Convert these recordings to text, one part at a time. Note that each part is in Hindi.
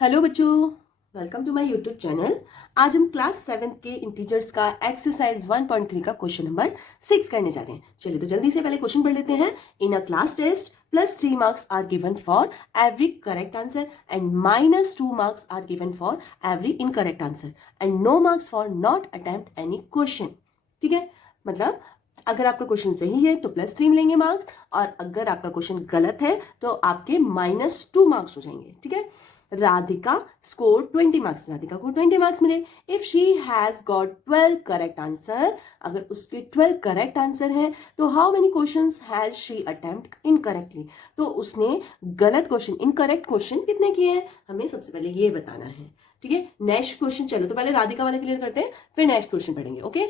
हेलो बच्चों, welcome to my YouTube channel. आज हम क्लास 7 के इंटीजर्स का एक्सरसाइज 1.3 का क्वेश्चन नंबर 6 करने जा रहे हैं। चलिए तो जल्दी से पहले क्वेश्चन पढ़ लेते हैं। In a class test +3 marks are given for every correct answer and -2 marks are given for every incorrect answer and no marks for not attempt any question. ठीक है, मतलब अगर आपका क्वेश्चन सही है तो +3 मिलेंगे मार्क्स, और अगर आपका क्वेश्चन गलत है तो आपके -2 मार्क्स हो जाएंगे। ठीक है, राधिका स्कोर 20 मार्क्स, राधिका को 20 मार्क्स मिले। If she has got 12 correct answer, अगर उसके 12 करेक्ट आंसर हैं तो how many questions has she attempt incorrectly, तो उसने गलत क्वेश्चन, इनकरेक्ट क्वेश्चन कितने किए हैं, हमें सबसे पहले ये बताना है। ठीक है, नेक्स्ट क्वेश्चन, चलो तो पहले राधिका वाला क्लियर करते हैं, फिर नेक्स्ट क्वेश्चन पढ़ेंगे। ओके,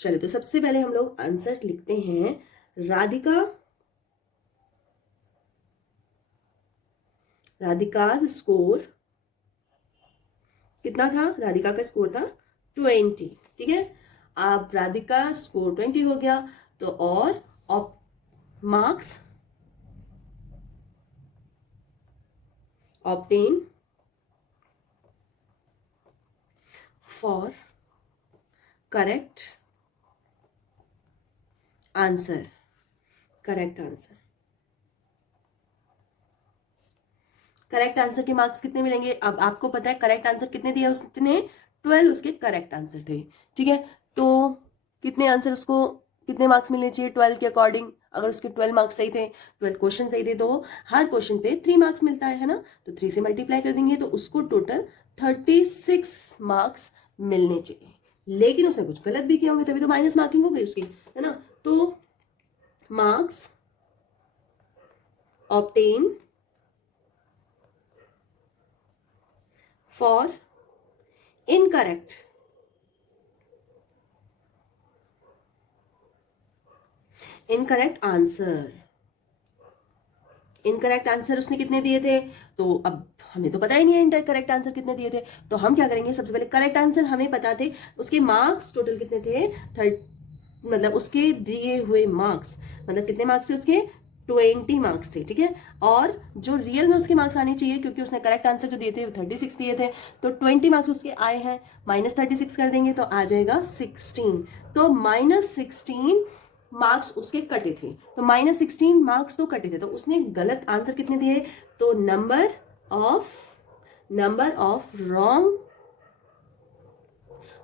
चलो तो सबसे पहले हम लोग आंसर लिखते हैं। राधिका स्कोर कितना था? राधिका का स्कोर था 20। ठीक है, अब राधिका स्कोर 20 हो गया तो और marks obtain for correct answer, correct answer, correct answer के मार्क्स कितने मिलेंगे? अब आपको पता है करेक्ट आंसर कितने दिए उसने, 12 उसके करेक्ट आंसर थे। ठीक है, तो कितने आंसर उसको, कितने मार्क्स मिलने चाहिए 12 के अकॉर्डिंग? अगर उसके 12 मार्क्स सही थे, 12 क्वेश्चन सही थे, तो हर क्वेश्चन पे 3 मार्क्स मिलता है ना, तो 3 से मल्टीप्लाई कर देंगे तो उसको टोटल 36 मार्क्स मिलने चाहिए। लेकिन उसने कुछ गलत भी किया होंगे, तभी तो माइनस मार्किंग हो गई उसकी, है ना। तो marks obtain for incorrect answer, incorrect answer उसने कितने दिए थे, तो अब हमें तो पता ही नहीं है इनकरेक्ट आंसर कितने दिए थे। तो हम क्या करेंगे, सबसे पहले करेक्ट आंसर हमें पता थे, उसके मार्क्स टोटल कितने थे, मतलब उसके दिए हुए मार्क्स, मतलब कितने मार्क्स थे उसके, 20 मार्क्स थे। ठीक है, और जो रियल में उसके मार्क्स आने चाहिए, क्योंकि उसने करेक्ट आंसर जो दिए थे 36 दिए थे, तो 20 मार्क्स उसके आए हैं, -36 कर देंगे तो आ जाएगा 16। तो -16 मार्क्स उसके कटे थे, तो -16 मार्क्स तो कटे थे, तो उसने गलत आंसर कितने दिए, तो नंबर ऑफ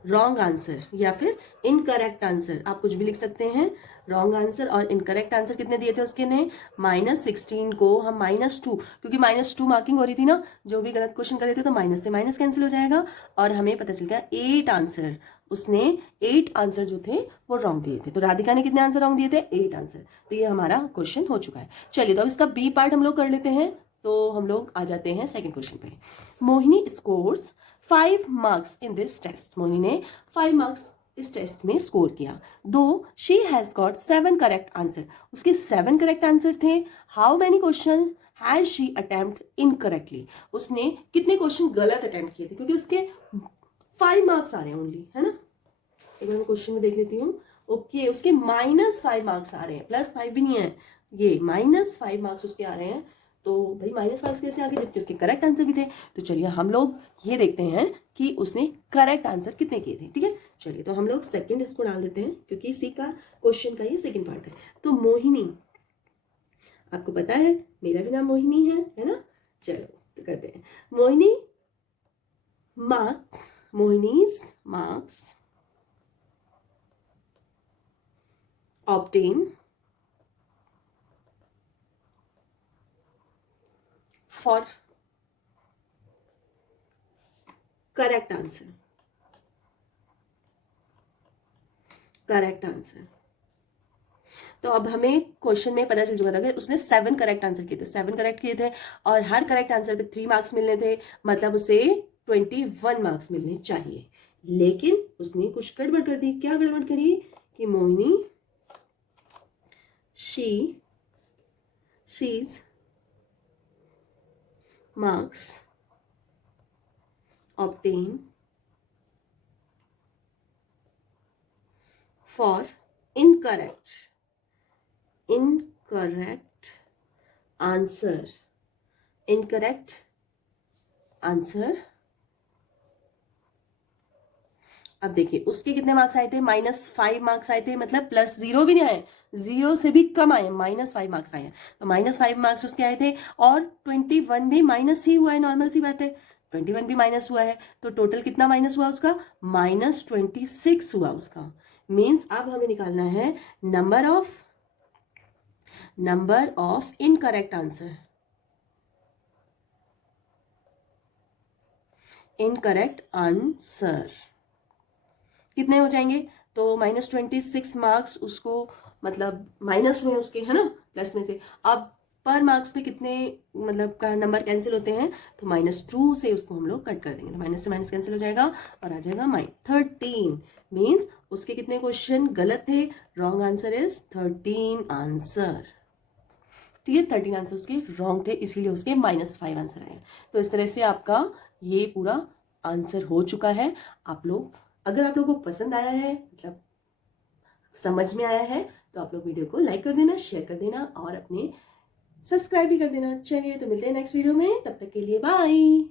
रॉन्ग आंसर या फिर इनकरेक्ट आंसर, आप कुछ भी लिख सकते हैं। रॉन्ग आंसर और इनकरेक्ट आंसर कितने दिए थे उसके ने, -16 को हम -2, क्योंकि -2 मार्किंग हो रही थी ना, जो भी गलत क्वेश्चन करे थे तो माइनस से माइनस कैंसिल हो जाएगा, और हमें पता चल गया 8 आंसर, उसने 8 आंसर जो थे वो रॉन्ग दिए थे। तो राधिका ने कितने आंसर रॉन्ग दिए थे, 8 आंसर। तो ये हमारा क्वेश्चन हो चुका है। चलिए तो अब इसका बी पार्ट हम लोग कर लेते हैं। तो हम लोग आ जाते हैं सेकंड क्वेश्चन पे। Mohini scores 5 marks in this test, Mohini ने 5 मार्क्स इस टेस्ट में स्कोर किया। Though she has got 7 correct answer, उसके 7 करेक्ट आंसर थे। How many question has she attempt incorrectly, उसने कितने क्वेश्चन गलत अटेम्प्ट किए थे, क्योंकि उसके 5 मार्क्स आ रहे हैं ओनली, है ना। एक बार मैं क्वेश्चन में देख लेती हूँ। ओके, उसके -5 मार्क्स आ रहे हैं, +5 भी नहीं है, ये -5 मार्क्स उसके आ रहे हैं। तो भाई -5 कैसे आ गए जबकि उसके करेक्ट आंसर भी थे। तो चलिए हम लोग ये देखते हैं कि उसने करेक्ट आंसर कितने किए थे। ठीक है, चलिए तो हम लोग सेकंड इसको डाल देते हैं, क्योंकि इसी का क्वेश्चन का ये सेकंड पार्ट है। तो मोहिनी, आपको पता है मेरा भी नाम मोहिनी है ना। चलो तो करते हैं। Mohini's marks obtain for correct answer, तो अब हमें क्वेश्चन में पता चल चुका था कि उसने 7 करेक्ट आंसर किए थे, 7 करेक्ट किए थे, और हर करेक्ट आंसर पे 3 मार्क्स मिलने थे, मतलब उसे 21 मार्क्स मिलने चाहिए। लेकिन उसने कुछ गड़बड़ कर दी। क्या गड़बड़ करी कि Mohini शीज marks obtain for incorrect answer, answer. अब देखिए उसके कितने मार्क्स आए थे, -5 मार्क्स आए थे, मतलब +0 भी नहीं आए, 0 से भी कम आए, -5 मार्क्स आए हैं। तो -5 मार्क्स उसके आए थे और 21 भी माइनस ही हुआ है, नॉर्मल सी बात है, 21 भी माइनस हुआ है, तो टोटल कितना माइनस हुआ उसका, -26 हुआ उसका। मीन्स अब हमें निकालना है number of incorrect answer, incorrect answer कितने हो जाएंगे, तो -26 मार्क्स उसको मतलब माइनस हुए उसके, है ना, प्लस में से। अब पर मार्क्स में कितने मतलब का नंबर कैंसिल होते हैं, तो -2 से उसको हम लोग कट कर देंगे, तो माइनस से माइनस कैंसिल हो जाएगा और आ जाएगा -13। मीन्स उसके कितने क्वेश्चन गलत थे, रॉन्ग आंसर इज 13 आंसर। ठीक है, 13 आंसर उसके रॉन्ग थे, इसीलिए उसके -5 आंसर आए। तो इस तरह से आपका ये पूरा आंसर हो चुका है। आप लोग, अगर आप लोगों को पसंद आया है, मतलब समझ में आया है, तो आप लोग वीडियो को लाइक कर देना, शेयर कर देना और अपने सब्सक्राइब भी कर देना। चलिए तो मिलते हैं नेक्स्ट वीडियो में, तब तक के लिए बाय।